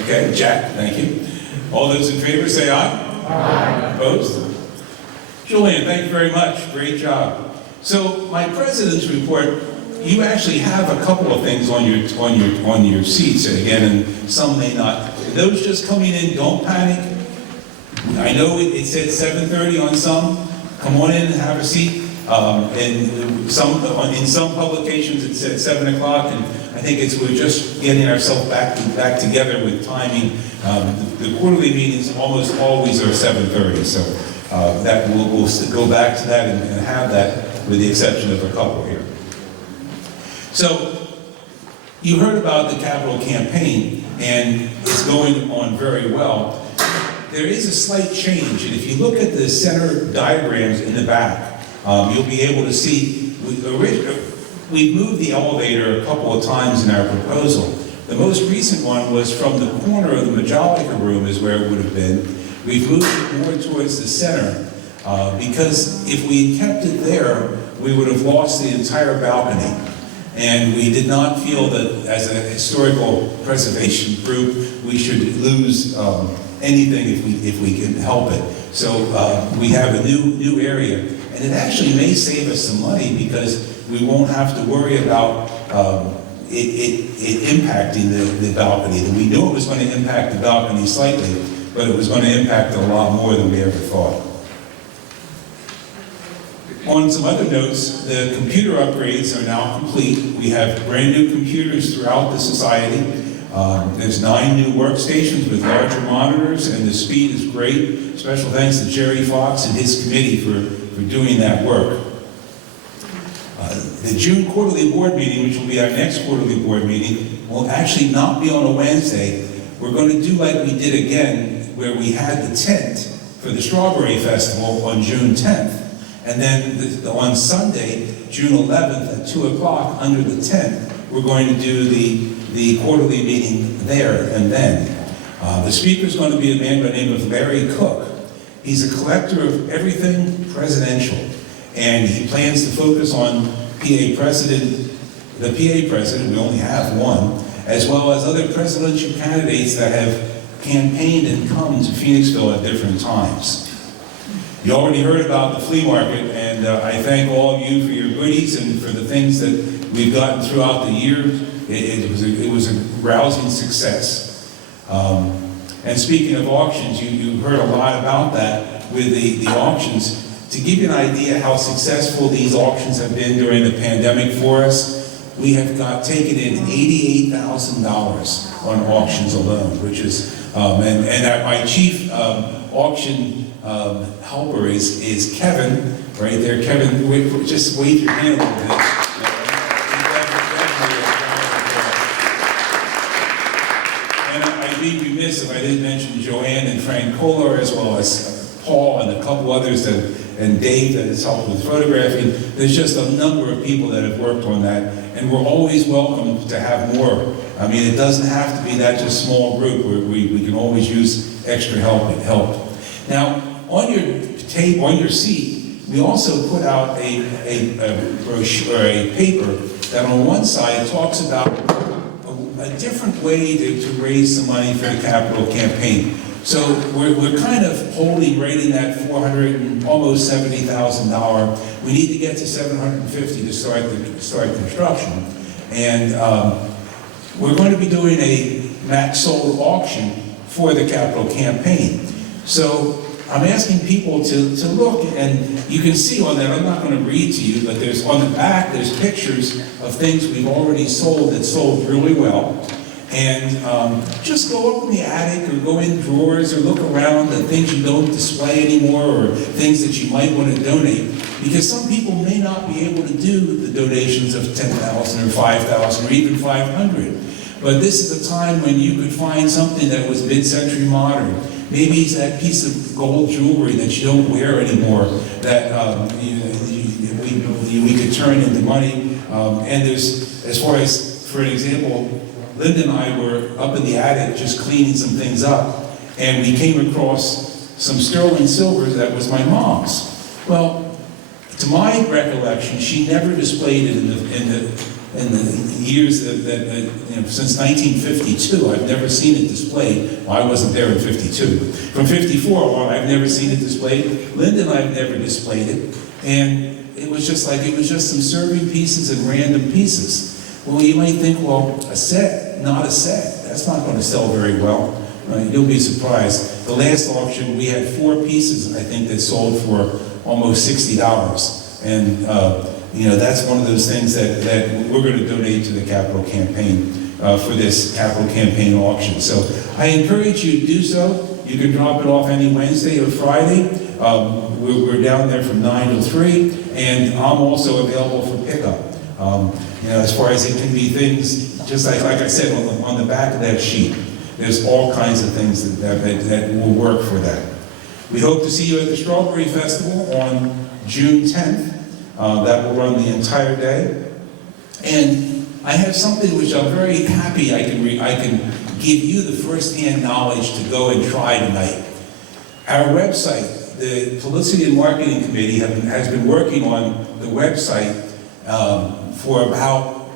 Okay, Jack, thank you. All those in favor say aye. Aye. Opposed? Julian, thank you very much. Great job. So my president's report, you actually have a couple of things on your seats, and again, and some may not. Those just coming in, don't panic. I know it said 7:30 on some. Come on in and have a seat. And in some publications it said 7 o'clock, and I think we're just getting ourselves back together with timing. The quarterly meetings almost always are 7:30, so that we'll go back to that and have that, with the exception of a couple here. So you heard about the capital campaign, and it's going on very well. There is a slight change, and if you look at the center diagrams in the back, you'll be able to see we moved the elevator a couple of times in our proposal. The most recent one was from the corner of the Majolica room is where it would have been. We've moved it more towards the center because if we had kept it there, we would have lost the entire balcony. And we did not feel that as a historical preservation group, we should lose anything if we can help it. So we have a new area, and it actually may save us some money because we won't have to worry about it impacting the balcony. We knew it was going to impact the balcony slightly, but it was going to impact a lot more than we ever thought. On some other notes, the computer upgrades are now complete. We have brand new computers throughout the society. There's 9 new workstations with larger monitors, and the speed is great. Special thanks to Jerry Fox and his committee for doing that work. The June quarterly board meeting, which will be our next quarterly board meeting, will actually not be on a Wednesday. We're going to do like we did again, where we had the tent for the Strawberry Festival on June 10th. And then on Sunday, June 11th at 2 o'clock, under the tent, we're going to do the quarterly meeting there and then. The speaker is going to be a man by the name of Larry Cook. He's a collector of everything presidential, and he plans to focus on the PA president, we only have one, as well as other presidential candidates that have campaigned and come to Phoenixville at different times. You already heard about the flea market, and I thank all of you for your goodies and for the things that we've gotten throughout the years. It was a rousing success. And speaking of auctions, you heard a lot about that with the auctions. To give you an idea how successful these auctions have been during the pandemic for us, we have taken in $88,000 on auctions alone, which is, and my chief auction helper is Kevin, right there. Kevin, just wave your hand a little bit. And I'd be remiss if I didn't mention Joanne and Frank Kohler, as well as Paul and a couple others and Dave that has helped with photographing. There's just a number of people that have worked on that, and we're always welcome to have more. I mean, it doesn't have to be that just small group. We can always use extra help. Now, on your seat, we also put out a brochure, or a paper that on one side talks about a different way to raise some money for the capital campaign. So we're kind of holding right in that almost $70,000. We need to get to $750 to start construction, and we're going to be doing a match sold auction for the capital campaign. So I'm asking people to look, and you can see on that, I'm not going to read to you, but there's on the back, there's pictures of things we've already sold that sold really well. And just go up in the attic or go in drawers or look around at things you don't display anymore or things that you might want to donate. Because some people may not be able to do the donations of $10,000 or $5,000 or even $500. But this is a time when you could find something that was mid-century modern. Maybe it's that piece of gold jewelry that you don't wear anymore that we could turn into money. And there's, as far as, for an example, Linda and I were up in the attic just cleaning some things up, and we came across some sterling silver that was my mom's. Well, to my recollection, she never displayed it in the years since 1952. I've never seen it displayed. Well, I wasn't there in 52. From 54 on, I've never seen it displayed. Linda and I have never displayed it. And it was just some serving pieces and random pieces. Well, you might think, well, a set, not a set. That's not going to sell very well. You'll be surprised. The last auction, we had 4 pieces, I think, that sold for almost $60. And, that's one of those things that we're going to donate to the capital campaign for this capital campaign auction. So I encourage you to do so. You can drop it off any Wednesday or Friday. We're down there from 9 till 3, and I'm also available for pickup. As far as it can be things, just like I said, on the back of that sheet, there's all kinds of things that will work for that. We hope to see you at the Strawberry Festival on June 10th. That will run the entire day. And I have something which I'm very happy I can give you the first-hand knowledge to go and try tonight. Our website, the Publicity and Marketing Committee has been working on the website for about,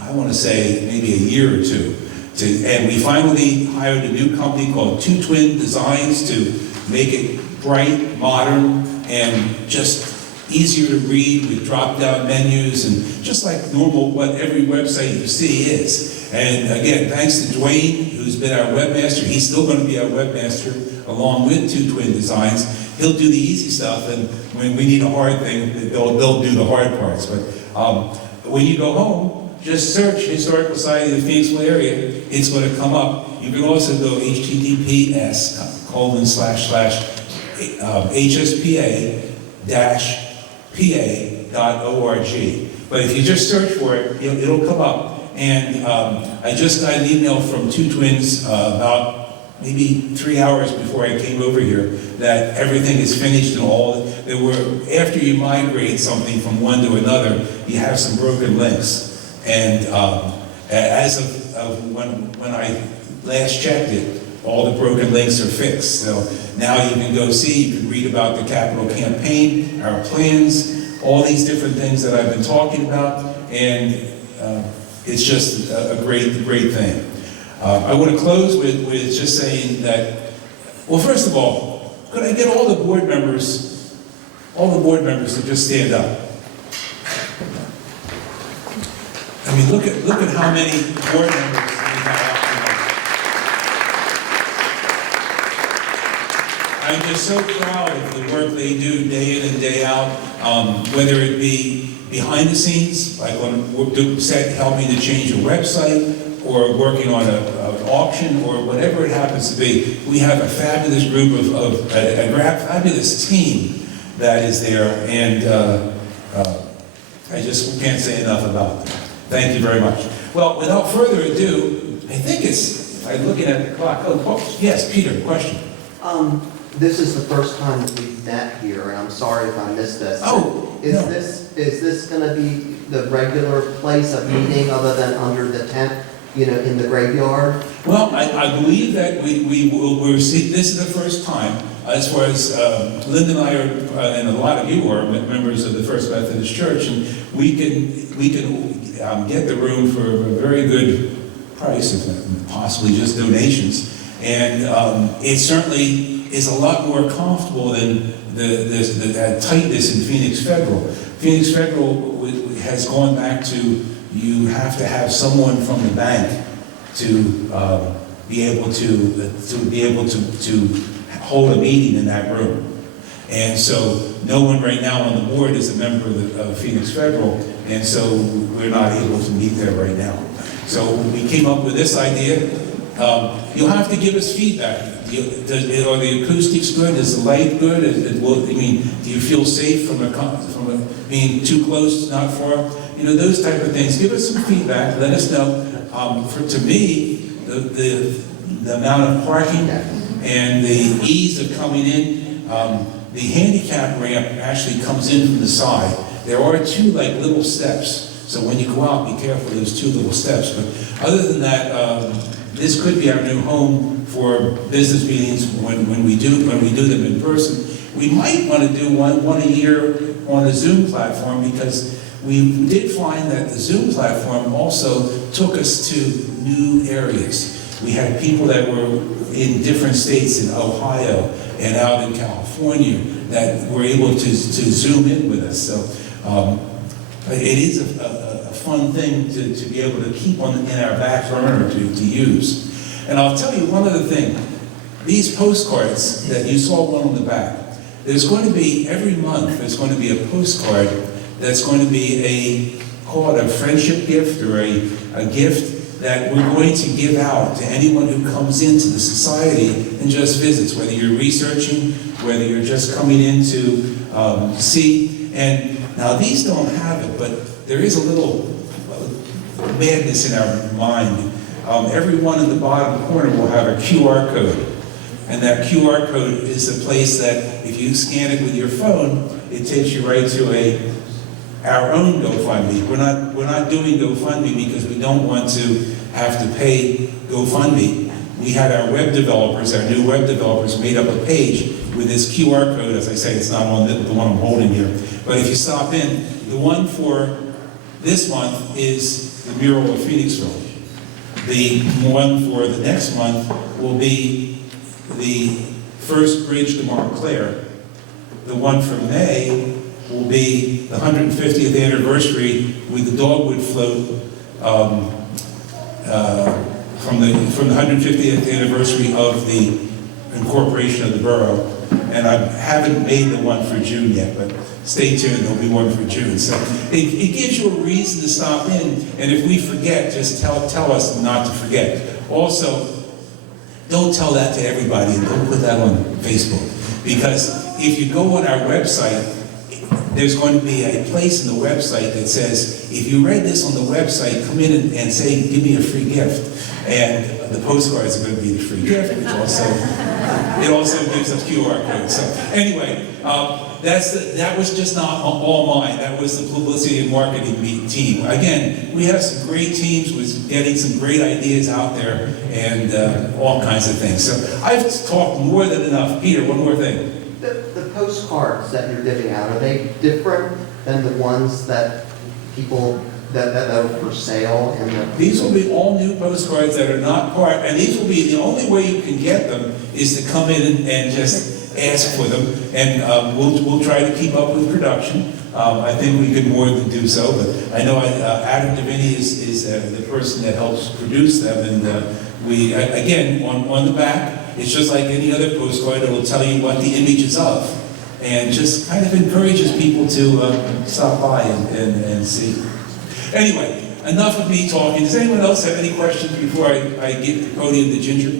I want to say, maybe a year or two. And we finally hired a new company called Two Twin Designs to make it bright, modern, and just easier to read with drop-down menus and just like normal what every website you see is. And again, thanks to Dwayne, who's been our webmaster. He's still going to be our webmaster along with Two Twin Designs. He'll do the easy stuff, and when we need a hard thing, they'll do the hard parts. But when you go home, just search Historical Society of the Phoenixville area. It's going to come up. You can also go https://hspa-pa.org. But if you just search for it, it'll come up. And I just got an email from Two Twins about maybe 3 hours before I came over here that everything is finished and all. After you migrate something from one to another, you have some broken links. And as of when I last checked it, all the broken links are fixed. So now you can go see, you can read about the capital campaign, our plans, all these different things that I've been talking about, and it's just a great thing. I want to close with just saying that, well, first of all, could I get all the board members to just stand up? I mean, look at how many board members we have out tonight. I'm just so proud of the work they do day in and day out, whether it be behind the scenes, like helping to change a website, or working on an auction, or whatever it happens to be. We have a fabulous group a fabulous team that is there, and I just can't say enough about them. Thank you very much. Well, without further ado, I think if I'm looking at the clock. Oh, yes, Peter, question. This is the first time that we've met here, and I'm sorry if I missed this. Is this going to be the regular place of meeting other than under the tent, in the graveyard? Well, I believe that we're see, this is the first time, as far as Linda and I are, and a lot of you are members of the First Methodist Church, and we can get the room for a very good price, if possibly just donations. And it certainly is a lot more comfortable than the tightness in Phoenix Federal. Phoenix Federal has gone back to, you have to have someone from the bank to be able to hold a meeting in that room. And so no one right now on the board is a member of Phoenix Federal, and so we're not able to meet there right now. So we came up with this idea. You'll have to give us feedback. Are the acoustics good? Is the light good? Do you feel safe from being too close, not far? Those type of things. Give us some feedback. Let us know. To me, the amount of parking and the ease of coming in, the handicap ramp actually comes in from the side. There are 2 little steps. So when you go out, be careful of those 2 little steps. But other than that, this could be our new home for business meetings when we do them in person. We might want to do one a year on the Zoom platform, because we did find that the Zoom platform also took us to new areas. We had people that were in different states, in Ohio and out in California, that were able to Zoom in with us. So it is a fun thing to be able to keep in our back burner to use. And I'll tell you one other thing. These postcards that you saw one on the back, there's going to be, every month, there's going to be a postcard that's going to be called a friendship gift, or a gift that we're going to give out to anyone who comes into the society and just visits, whether you're researching, whether you're just coming in to see. And now these don't have it, but there is a little madness in our mind. Every one in the bottom corner will have a QR code. And that QR code is a place that if you scan it with your phone, it takes you right to our own GoFundMe. We're not doing GoFundMe because we don't want to have to pay GoFundMe. We had our web developers, our new web developers, made up a page with this QR code. As I say, it's not on the one I'm holding here. But if you stop in, the one for this month is the mural of Phoenixville. The one for the next month will be the first bridge to Montclair. The one for May will be the 150th anniversary with the dogwood float from the 150th anniversry of the incorporation of the borough. And I haven't made the one for June yet, but stay tuned, there'll be one for June. So it gives you a reason to stop in, and if we forget, just tell us not to forget. Also, don't tell that to everybody, and don't put that on Facebook, because if you go on our website, there's going to be a place in the website that says, if you read this on the website, come in and say, give me a free gift. And the postcards are going to be the free gift, which also, it also gives us QR codes. So anyway, that was just not all mine. That was the publicity and marketing team. Again, we have some great teams with getting some great ideas out there and all kinds of things. So I've talked more than enough. Peter, one more thing. The postcards that you're giving out, are they different than the ones that people that are for sale? These will be all new postcards that are not part, and these will be, the only way you can get them is to come in and just ask for them, and we'll try to keep up with production. I think we could more than do so, but I know Adam Davini is the person that helps produce them, and we, again, on the back, it's just like any other postcard. It will tell you what the image is of, and just kind of encourages people to stop by and see. Anyway, enough of me talking. Does anyone else have any questions before I give the podium to Ginger?